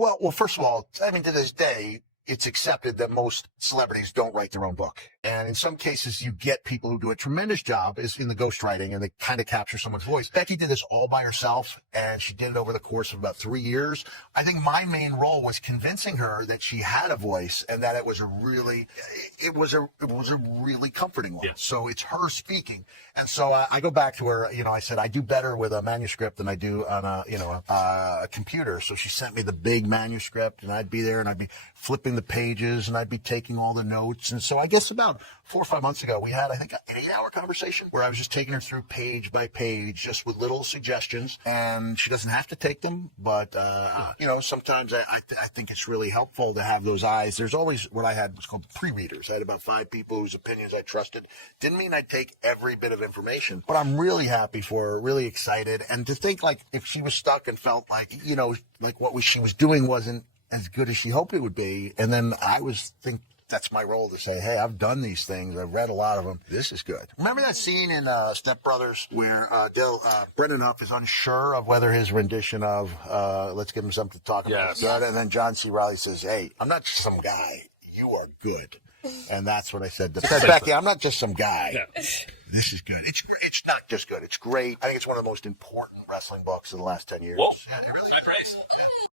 Well, first of all, I mean, to this day, it's accepted that most celebrities don't write their own book. And in some cases, you get people who do a tremendous job is in the ghostwriting and they kind of capture someone's voice. Becky did this all by herself and she did it over the course of about 3 years. I think my main role was convincing her that she had a voice and that it was a really comforting one. Yeah. So it's her speaking. And so I go back to her, I said, I do better with a manuscript than I do on a computer. So she sent me the big manuscript and I'd be there and I'd be flipping the pages and I'd be taking all the notes. And so I guess about 4 or 5 months ago, we had, I think, an 8-hour conversation where I was just taking her through page by page, just with little suggestions. And she doesn't have to take them, but, sometimes I think it's really helpful to have those eyes. There's always what I had was called pre-readers. I had about 5 people whose opinions I trusted. Didn't mean I'd take every bit of information, but I'm really happy for her, really excited. And to think like if she was stuck and felt like, what she was doing wasn't as good as she hoped it would be. And then that's my role to say, hey, I've done these things. I've read a lot of them. This is good. Remember that scene in Step Brothers where Brendan Huff is unsure of whether his rendition of Let's Give Him Something to Talk About is good? And then John C. Reilly says, hey, I'm not just some guy. You are good. And that's what I said to Becky. I'm not just some guy. Yeah. This is good. It's not just good. It's great. I think it's one of the most important wrestling books of the last 10 years. Whoa. Yeah, it really is.